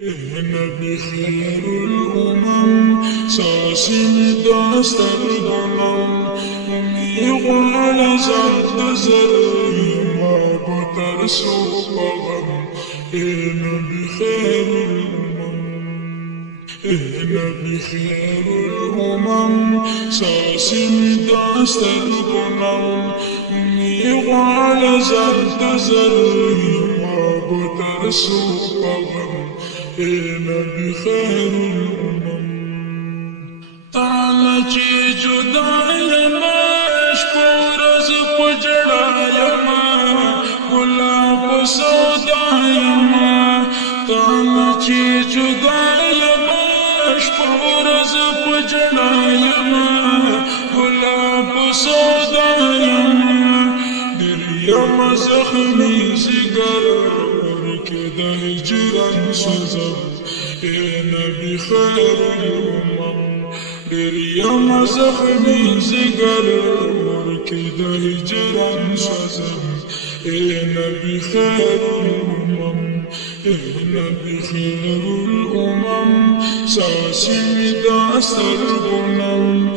نبي خير الأمم ساسي داستر دنم يغل لزرد زري ما بطر سوقهم نبي خير الأمم نبي خير الأمم ساسي داستر دنم يغل لزرد زري ما بطر سوقهم نبي خير الأمم تعالى چی جدا یما شپورز پجڑا یما گلاب سودا یما تعالى چی جدا یما شپورز پجڑا یما گلاب سودا یما دل یما زخمی زگر كده هجران سوزم نبي خير الأمم لريم زخمي زقر كده هجران سوزم نبي خير الأمم نبي خير الأمم ساسي داستر غنم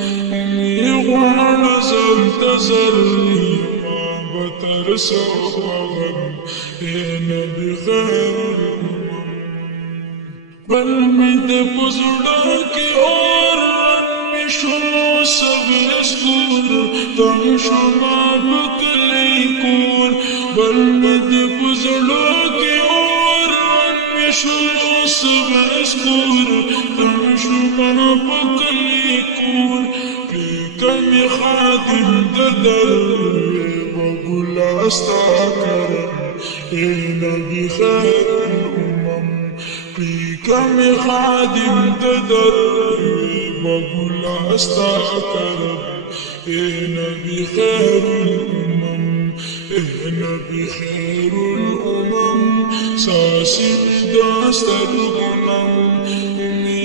يغوان زلت زري ما بطر سوغم نبي خير الأمم بل مد بزرگ اور مشلو سب اسکور تم شما بکلی کور بل مد بزرگ اور مشلو سب اسکور تم شما بکلی کور کمی خادم ددر بقول استاکرم نبي خير الأمم كم خادم تدر بقول أستاكرم نبي خير الأمم نبي خير الأمم ساسي داستر غنم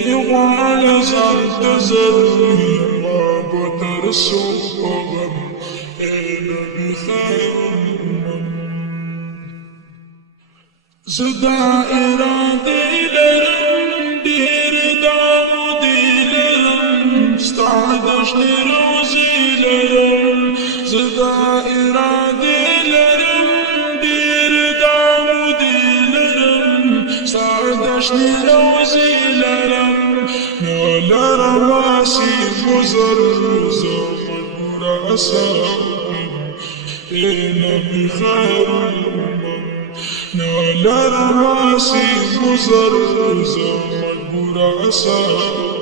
يغال زرد زري ما بطر سوقهم نبي خير الأمم زدا إرادي لرم دير داودي لرم استعدش لروزي لرم زدا إرادي لرم دير داودي لرم استعدش لروزي لرم نال رواسي مزر زمن رأسهم نبي خير الأمم نال رواسي مزر زمن رأسهم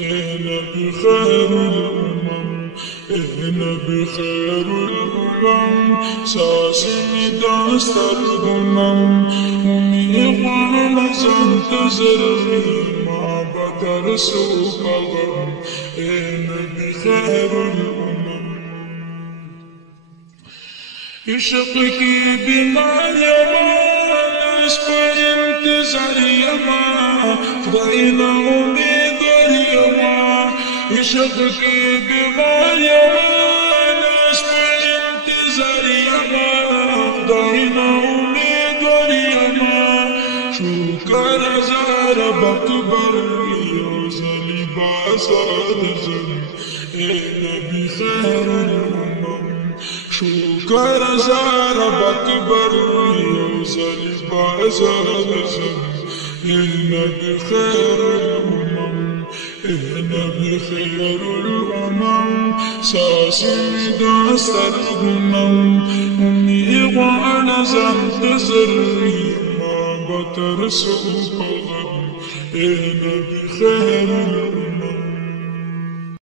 نبي خير الأمم نبي خير الأمم ساسي داستر غنم يغوان زنت زري ما بطر سوقهم نبي خير الأمم عشق کی بیمار یما نس پر انتظار یما خدای نا امیدوار یما عشق کی بیمار یما نس پر انتظار یما خدای نا امیدوار یما شکر زار بکبر یوزلی بازار زن نبی خیر الأمم شکر زار بکبر یوزلی بازار زن نبی خیر الأمم نبی خیر الأمم ساسی داستر غنم يغوان زنت زري ما بطر سوقهم نبي خير الأمم